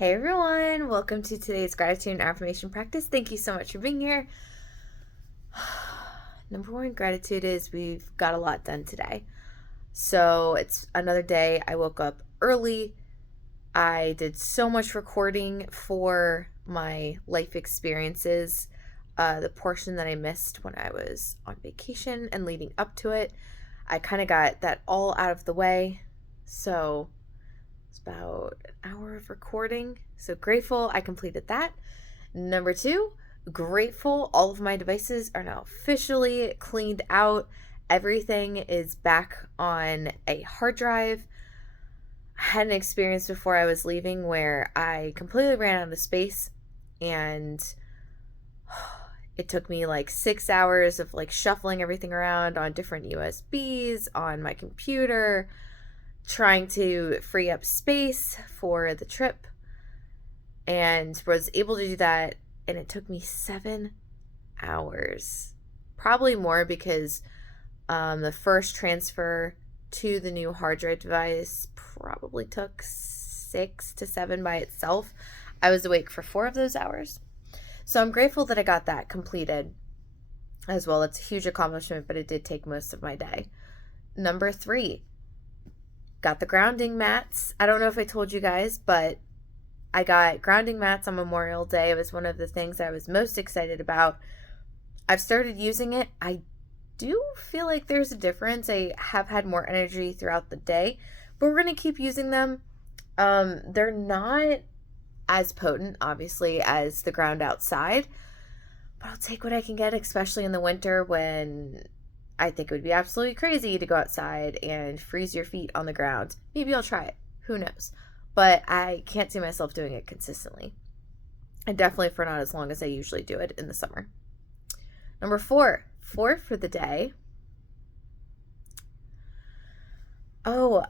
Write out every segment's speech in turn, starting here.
Hey everyone, welcome to today's gratitude and affirmation practice. Thank you so much for being here. Number one gratitude is we've got a lot done today. So it's another day. I woke up early. I did so much recording for my life experiences, the portion that I missed when I was on vacation and leading up to it. I kind of got that all out of the way. So it's about an hour of recording. So grateful I completed that. Number two, grateful all of my devices are now officially cleaned out. Everything is back on a hard drive. I had an experience before I was leaving where I completely ran out of space, and it took me like 6 hours of like shuffling everything around on different USBs on my computer, trying to free up space for the trip, and was able to do that. And it took me 7 hours, probably more, because the first transfer to the new hard drive device probably took 6 to 7 by itself. I was awake for 4 of those hours. So I'm grateful that I got that completed as well. It's a huge accomplishment, but it did take most of my day. Number 3, got the grounding mats. I don't know if I told you guys, but I got grounding mats on Memorial Day. It was one of the things I was most excited about. I've started using it. I do feel like there's a difference. I have had more energy throughout the day, but we're going to keep using them. They're not as potent, obviously, as the ground outside, but I'll take what I can get, especially in the winter when I think it would be absolutely crazy to go outside and freeze your feet on the ground. Maybe I'll try it. Who knows? But I can't see myself doing it consistently. And definitely for not as long as I usually do it in the summer. Number 4 for the day. Brought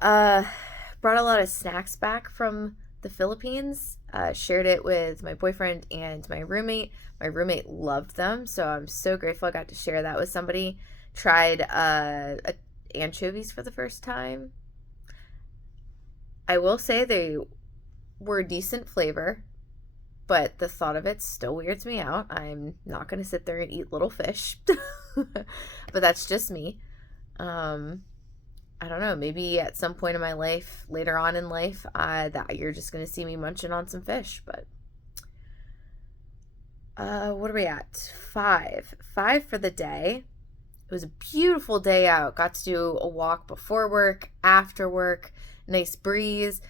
a lot of snacks back from the Philippines. Shared it with my boyfriend and my roommate. My roommate loved them, so I'm so grateful I got to share that with somebody. Tried anchovies for the first time. I will say they were decent flavor, but the thought of it still weirds me out. I'm not going to sit there and eat little fish, but that's just me. I don't know, maybe at some point in my life, later on in life, that you're just going to see me munching on some fish, but what are we at? 5 for the day. It was a beautiful day out. Got to do a walk before work, after work, nice breeze.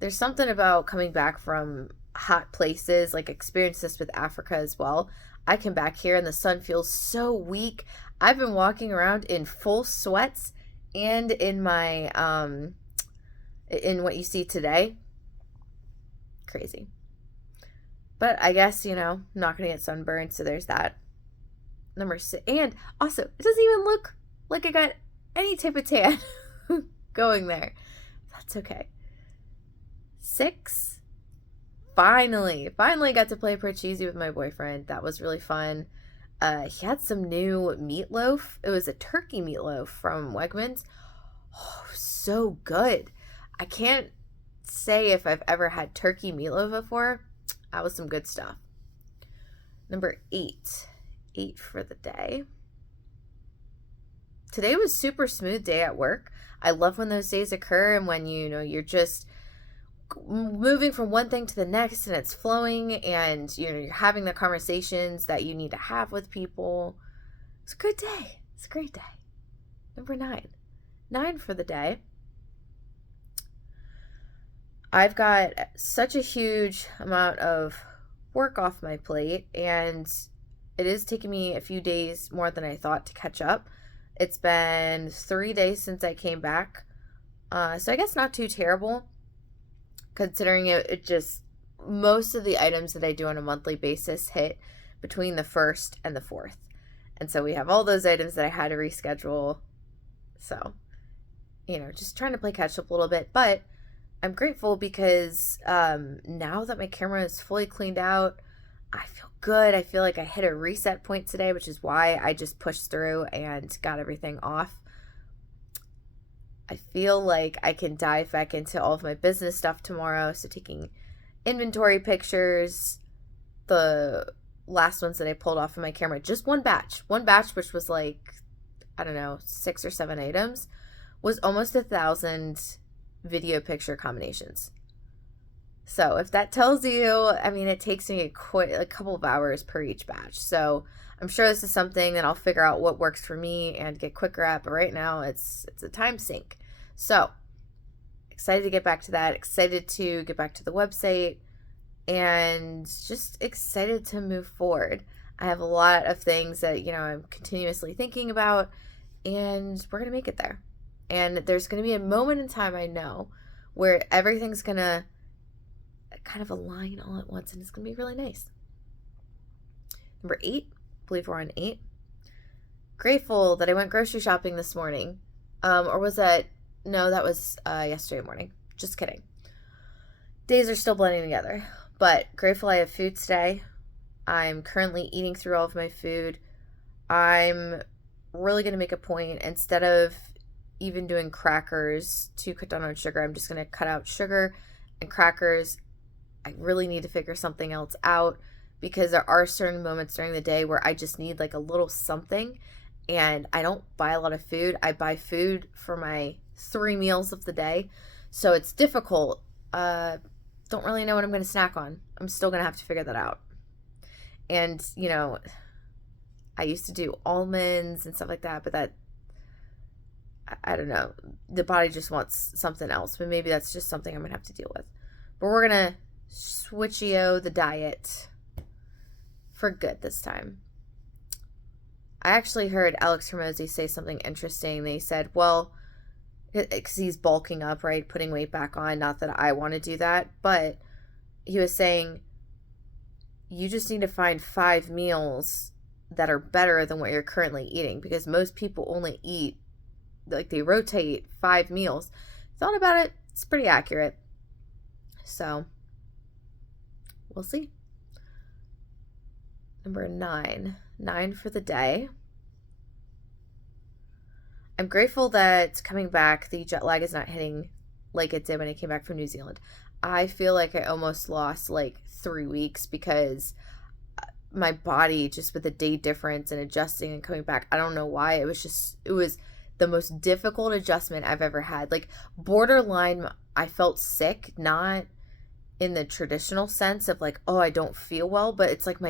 There's something about coming back from hot places, like experience this with Africa as well. I come back here and the sun feels so weak. I've been walking around in full sweats and in my, in what you see today. Crazy. But I guess, not going to get sunburned, so there's that. Number 6, and also, it doesn't even look like I got any type of tan going there. That's okay. 6, finally got to play Parcheesi with my boyfriend. That was really fun. He had some new meatloaf. It was a turkey meatloaf from Wegmans. Oh, so good. I can't say if I've ever had turkey meatloaf before. That was some good stuff. Number 8 for the day. Today was super smooth day at work. I love when those days occur and when you're just moving from one thing to the next and it's flowing and you're having the conversations that you need to have with people. It's a good day. It's a great day. Number 9 for the day. I've got such a huge amount of work off my plate, and it is taking me a few days more than I thought to catch up. It's been 3 days since I came back. So I guess not too terrible, considering it just, most of the items that I do on a monthly basis hit between the 1st and the 4th. And so we have all those items that I had to reschedule. So, just trying to play catch up a little bit. But I'm grateful because now that my camera is fully cleaned out, I feel good. I feel like I hit a reset point today, which is why I just pushed through and got everything off. I feel like I can dive back into all of my business stuff tomorrow. So taking inventory pictures, the last ones that I pulled off of my camera, just one batch, which was like, I don't know, 6 or 7 items, was almost 1,000 video picture combinations. So if that tells you, I mean, it takes me a couple of hours per each batch. So I'm sure this is something that I'll figure out what works for me and get quicker at. But right now it's a time sink. So excited to get back to that. Excited to get back to the website and just excited to move forward. I have a lot of things that, I'm continuously thinking about, and we're going to make it there. And there's going to be a moment in time, I know, where everything's going to kind of align all at once, and it's going to be really nice. Number 8, I believe we're on 8. Grateful that I went grocery shopping this morning. Or was that, no, that was yesterday morning. Just kidding. Days are still blending together, but grateful I have food today. I'm currently eating through all of my food. I'm really going to make a point, instead of even doing crackers to cut down on sugar, I'm just going to cut out sugar and crackers. I really need to figure something else out, because there are certain moments during the day where I just need like a little something, and I don't buy a lot of food. I buy food for my 3 meals of the day, so it's difficult. Don't really know what I'm going to snack on. I'm still going to have to figure that out. And, I used to do almonds and stuff like that, but I don't know. The body just wants something else, but maybe that's just something I'm going to have to deal with. But we're going to switch-o the diet for good this time. I actually heard Alex Hormozy say something interesting. They said, well, because he's bulking up, right? Putting weight back on. Not that I want to do that, but he was saying, you just need to find 5 meals that are better than what you're currently eating, because most people only eat, like, they rotate 5 meals. Thought about it, it's pretty accurate. So we'll see. Number 9 for the day. I'm grateful that coming back, the jet lag is not hitting like it did when I came back from New Zealand. I feel like I almost lost like 3 weeks, because my body, just with the day difference and adjusting and coming back, I don't know why. It was the most difficult adjustment I've ever had. Like, borderline, I felt sick, not in the traditional sense of like, oh, I don't feel well, but it's like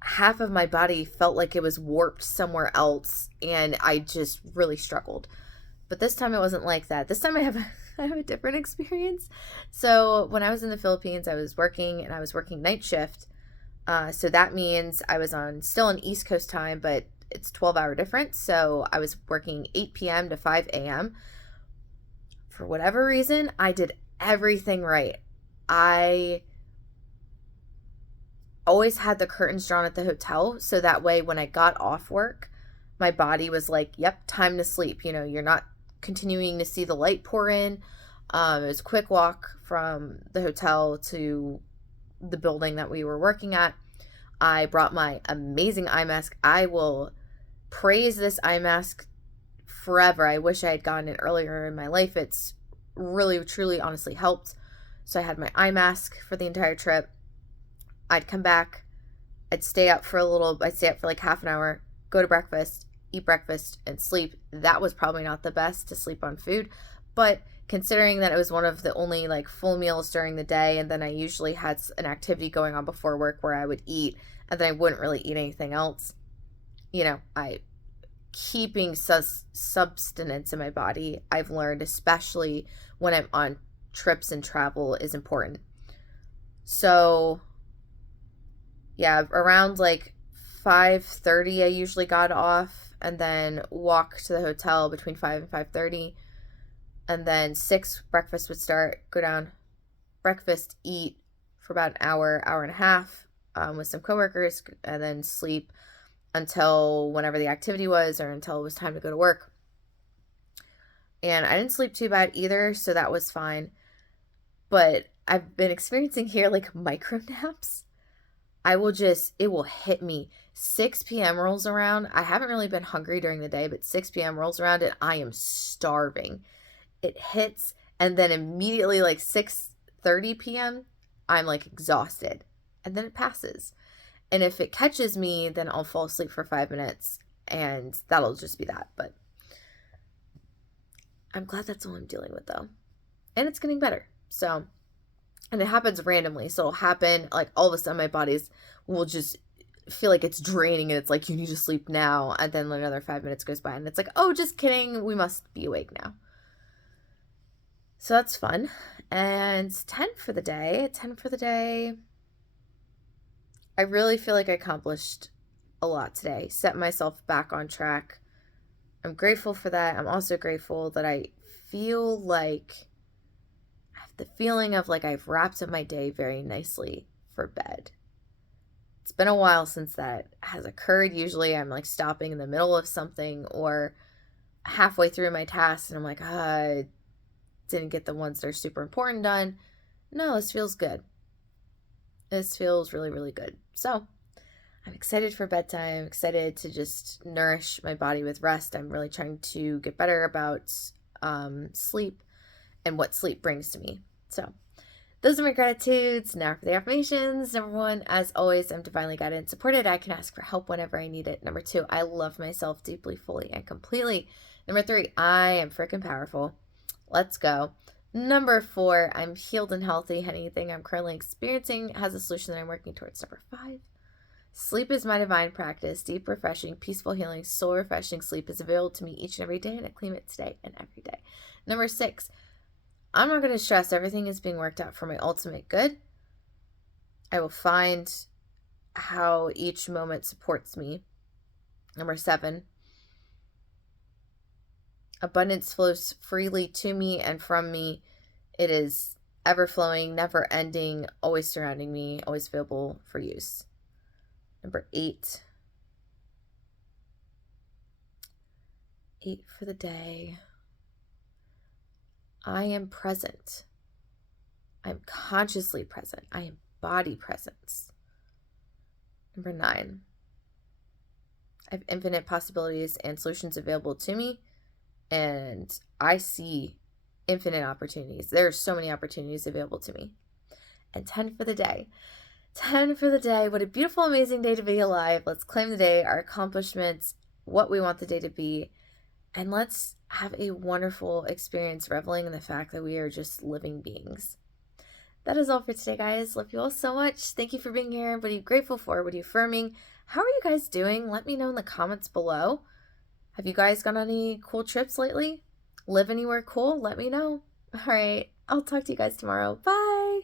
half of my body felt like it was warped somewhere else, and I just really struggled. But this time it wasn't like that. This time I have a different experience. So when I was in the Philippines, I was working night shift. So that means I was still on East Coast time, but it's 12-hour difference. So I was working 8 p.m. to 5 a.m. For whatever reason, I did everything right. I always had the curtains drawn at the hotel, so that way when I got off work, my body was like, yep, time to sleep. You're not continuing to see the light pour in. It was a quick walk from the hotel to the building that we were working at. I brought my amazing eye mask. I will praise this eye mask forever. I wish I had gotten it earlier in my life. It's really, truly, honestly helped. So I had my eye mask for the entire trip. I'd come back. I'd stay up for like half an hour, go to breakfast, eat breakfast, and sleep. That was probably not the best to sleep on food, but considering that it was one of the only like full meals during the day, and then I usually had an activity going on before work where I would eat, and then I wouldn't really eat anything else. Keeping substance in my body, I've learned, especially when I'm on trips and travel, is important. So yeah, around like 5:30 I usually got off, and then walk to the hotel between 5 and 5:30. And then 6, breakfast would start, go down, breakfast, eat for about an hour and a half with some coworkers, and then sleep until whenever the activity was, or until it was time to go to work. And I didn't sleep too bad either, so that was fine. But I've been experiencing here like micro naps. It will hit me. 6 p.m. rolls around. I haven't really been hungry during the day, but 6 p.m. rolls around and I am starving. It hits, and then immediately like 6 8:30 p.m., I'm like exhausted, and then it passes. And if it catches me, then I'll fall asleep for 5 minutes, and that'll just be that. But I'm glad that's all I'm dealing with, though. And it's getting better. So, and it happens randomly. So it'll happen like all of a sudden my body's will just feel like it's draining, and it's like, you need to sleep now. And then another 5 minutes goes by, and it's like, oh, just kidding. We must be awake now. So that's fun. And 10 for the day. 10 for the day. I really feel like I accomplished a lot today. Set myself back on track. I'm grateful for that. I'm also grateful that I feel like I have the feeling of like I've wrapped up my day very nicely for bed. It's been a while since that has occurred. Usually I'm like stopping in the middle of something or halfway through my tasks, and I'm like, I didn't get the ones that are super important done. No, this feels good. This feels really, really good. So I'm excited for bedtime. I'm excited to just nourish my body with rest. I'm really trying to get better about sleep and what sleep brings to me. So those are my gratitudes. Now for the affirmations. Number 1, as always, I'm divinely guided and supported. I can ask for help whenever I need it. Number 2, I love myself deeply, fully, and completely. Number 3, I am freaking powerful. Let's go. Number 4, I'm healed and healthy. Anything I'm currently experiencing has a solution that I'm working towards. Number 5, sleep is my divine practice. Deep, refreshing, peaceful, healing, soul refreshing sleep is available to me each and every day, and I claim it today and every day. Number 6, I'm not going to stress. Everything is being worked out for my ultimate good. I will find how each moment supports me. Number 7, abundance flows freely to me and from me. It is ever flowing, never ending, always surrounding me, always available for use. Number 8. 8 for the day. I am present. I'm consciously present. I am body presence. Number 9. I have infinite possibilities and solutions available to me, and I see infinite opportunities. There are so many opportunities available to me. And 10 for the day. 10 for the day. What a beautiful, amazing day to be alive. Let's claim the day, our accomplishments, what we want the day to be, and let's have a wonderful experience reveling in the fact that we are just living beings. That is all for today, guys. Love you all so much. Thank you for being here. What are you grateful for? What are you affirming? How are you guys doing? Let me know in the comments below. Have you guys gone on any cool trips lately? Live anywhere cool? Let me know. All right. I'll talk to you guys tomorrow. Bye.